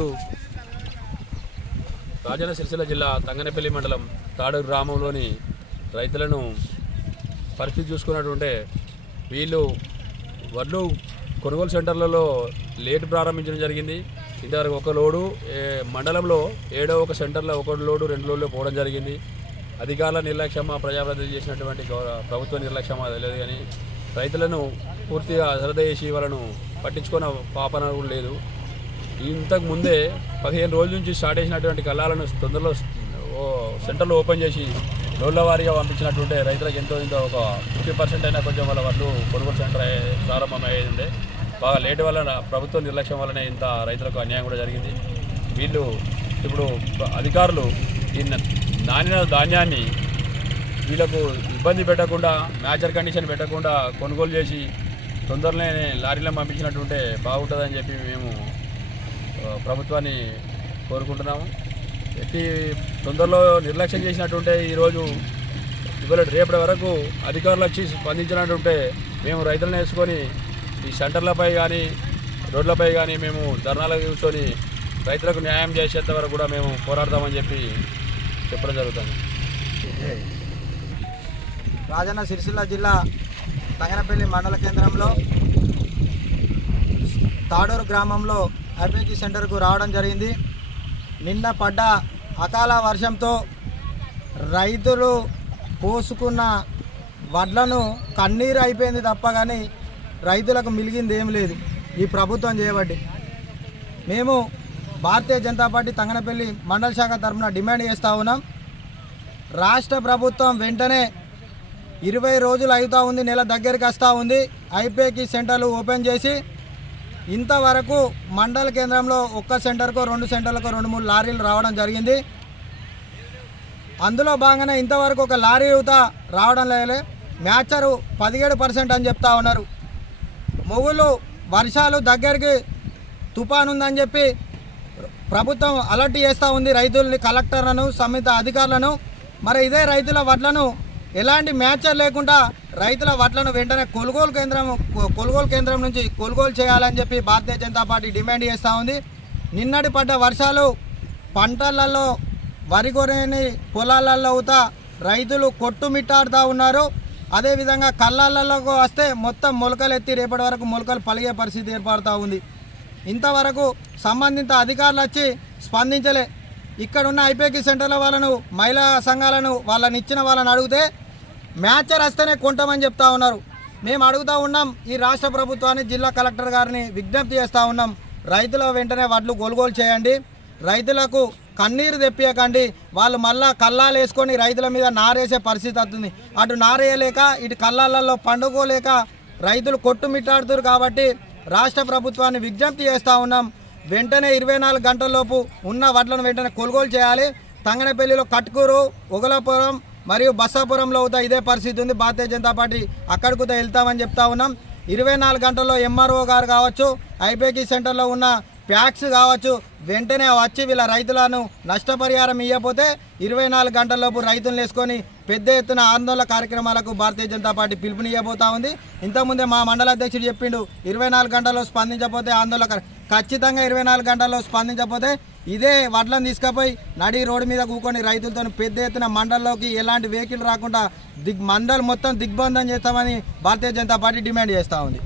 ఈరోజు రాజన్న సిరిసిల్ల జిల్లా తంగనపల్లి మండలం తాడూరు గ్రామంలోని రైతులను పరిస్థితి చూసుకున్నట్టుంటే వీళ్ళు వడ్లు కొనుగోలు సెంటర్లలో లేట్ ప్రారంభించడం జరిగింది. ఇంతవరకు ఒక లోడు మండలంలో ఏడో ఒక సెంటర్లో ఒక లోడు 2 లోడ్లు పోవడం జరిగింది. అధికారుల నిర్లక్ష్యమా ప్రజాప్రతినిధులు చేసినటువంటి ప్రభుత్వ నిర్లక్ష్యమా తెలియదు కానీ రైతులను పూర్తిగా అశ్రద్ధ చేసి వాళ్ళను పట్టించుకున్న పాపన కూడా లేదు. ఇంతకు ముందే 15 రోజుల నుంచి స్టార్ట్ చేసినటువంటి కళ్ళాలను తొందరలో సెంటర్లు ఓపెన్ చేసి రోజుల వారీగా పంపించినట్టుంటే రైతులకు ఎంతో ఒక 50% అయినా కొంచెం వాళ్ళ వడ్లు కొనుగోలు సెంటర్ ప్రారంభమయ్యేది ఉండే. బాగా లేట్ వలన ప్రభుత్వ నిర్లక్ష్యం వల్లనే ఇంత రైతులకు అన్యాయం కూడా జరిగింది. వీళ్ళు ఇప్పుడు అధికారులు ఈ నాణ్యత ధాన్యాన్ని వీళ్ళకు ఇబ్బంది పెట్టకుండా మ్యాచర్ కండిషన్ పెట్టకుండా కొనుగోలు చేసి తొందరలోనే లారీలను పంపించినట్టుంటే బాగుంటుందని చెప్పి మేము ప్రభుత్వాన్ని కోరుకుంటున్నాము. ఎట్టి తొందరలో నిర్లక్ష్యం చేసినట్టుంటే ఈరోజు రేపటి వరకు అధికారులు వచ్చి స్పందించినట్టుంటే మేము రైతులను వేసుకొని ఈ సెంటర్లపై కానీ రోడ్లపై కానీ మేము ధర్నాలు కూర్చొని రైతులకు న్యాయం చేసేంత వరకు కూడా మేము పోరాడతామని చెప్పి చెప్పడం జరుగుతుంది. రాజన్న సిరిసిల్ల జిల్లా తంగనపల్లి మండల కేంద్రంలో తాడూరు గ్రామంలో ఆర్బీకి సెంటర్కు రావడం జరిగింది. నిన్న పడ్డ అకాల వర్షంతో రైతులు పోసుకున్న వడ్లను కన్నీరు అయిపోయింది తప్ప కానీ రైతులకు మిలిగింది ఏం లేదు ఈ ప్రభుత్వం చేయబట్టి. మేము భారతీయ జనతా పార్టీ తంగనపల్లి మండల శాఖ తరఫున డిమాండ్ చేస్తూ ఉన్నాం. రాష్ట్ర ప్రభుత్వం వెంటనే 20 రోజులు అవుతూ ఉంది, నెల దగ్గరికి వస్తూ ఉంది, ఐపీకి సెంటర్లు ఓపెన్ చేసి ఇంతవరకు మండల కేంద్రంలో ఒక్క సెంటర్కో 2 సెంటర్లకు 2-3 లారీలు రావడం జరిగింది. అందులో భాగంగానే ఇంతవరకు ఒక లారీ యువత రావడం లేదు. మ్యాచరు 17% అని చెప్తా ఉన్నారు. మొగులు వర్షాలు దగ్గరికి తుఫాను ఉందని చెప్పి ప్రభుత్వం అలర్ట్ చేస్తూ ఉంది రైతుల్ని, కలెక్టర్లను, సంబంధిత అధికారులను. మరి ఇదే రైతుల వడ్లను ఎలాంటి మ్యాచర్ లేకుండా రైతుల వడ్లను వెంటనే కొనుగోలు కేంద్రం నుంచి కొనుగోలు చేయాలని చెప్పి భారతీయ జనతా పార్టీ డిమాండ్ చేస్తూ ఉంది. నిన్నటి పడ్డ వర్షాలు పంటలలో వరి కొనేని పొలాలలో అవుతా రైతులు కొట్టుమిట్టాడుతూ ఉన్నారు. అదేవిధంగా కళ్ళాలకు వస్తే మొత్తం మొలకలు ఎత్తి రేపటి వరకు మొలకలు పలిగే పరిస్థితి ఏర్పడుతూ ఉంది. ఇంతవరకు సంబంధిత అధికారులు వచ్చి స్పందించలే. ఇక్కడున్న ఐపీకి సెంటర్ల వాళ్ళను, మహిళా సంఘాలను, వాళ్ళని ఇచ్చిన వాళ్ళని అడిగితే మ్యాచర్ వస్తేనే కొంటామని చెప్తా ఉన్నారు. మేము అడుగుతూ ఉన్నాం, ఈ రాష్ట్ర ప్రభుత్వాన్ని, జిల్లా కలెక్టర్ గారిని విజ్ఞప్తి చేస్తూ ఉన్నాం. రైతుల వెంటనే వడ్లు కొనుగోలు చేయండి, రైతులకు కన్నీరు తెప్పియకండి. వాళ్ళు మళ్ళా కల్లాలు వేసుకొని రైతుల మీద నారేసే పరిస్థితి వస్తుంది. అటు నారేయలేక ఇటు కల్లాలలో పండుకోలేక రైతులు కొట్టుమిట్టాడుతున్నారు. కాబట్టి రాష్ట్ర ప్రభుత్వాన్ని విజ్ఞప్తి చేస్తూ ఉన్నాం, వెంటనే 24 గంటలలోపు ఉన్న వడ్లను వెంటనే కొనుగోలు చేయాలి. తంగనపల్లిలో కట్కూరు, ఉగలాపురం మరియు బస్సాపురంలో అవుతా ఇదే పరిస్థితి ఉంది. భారతీయ జనతా పార్టీ అక్కడికి వెళ్తామని చెప్తా ఉన్నాం. 24 గంటల్లో ఎంఆర్ఓ గారు కావచ్చు, ఐపీకి సెంటర్లో ఉన్న ప్యాక్స్ కావచ్చు, వెంటనే వచ్చి వీళ్ళ రైతులను నష్టపరిహారం ఇవ్వకపోతే 24 గంటలలోపు రైతులను వేసుకొని పెద్ద ఎత్తున ఆందోళన కార్యక్రమాలకు భారతీయ జనతా పార్టీ పిలుపునియబోతా ఉంది. ఇంతకుముందే మా మండల అధ్యక్షుడు చెప్పిండు, 24 గంటల్లో స్పందించకపోతే ఆందోళన. ఖచ్చితంగా 24 గంటల్లో స్పందించకపోతే ఇదే వడ్లను తీసుకుపోయి నడి రోడ్డు మీద కూకొని రైతులతో పెద్ద ఎత్తున మండలంలోకి ఎలాంటి వెహికల్ రాకుండా మండలం మొత్తం దిగ్బంధం చేస్తామని భారతీయ జనతా పార్టీ డిమాండ్ చేస్తూ ఉంది.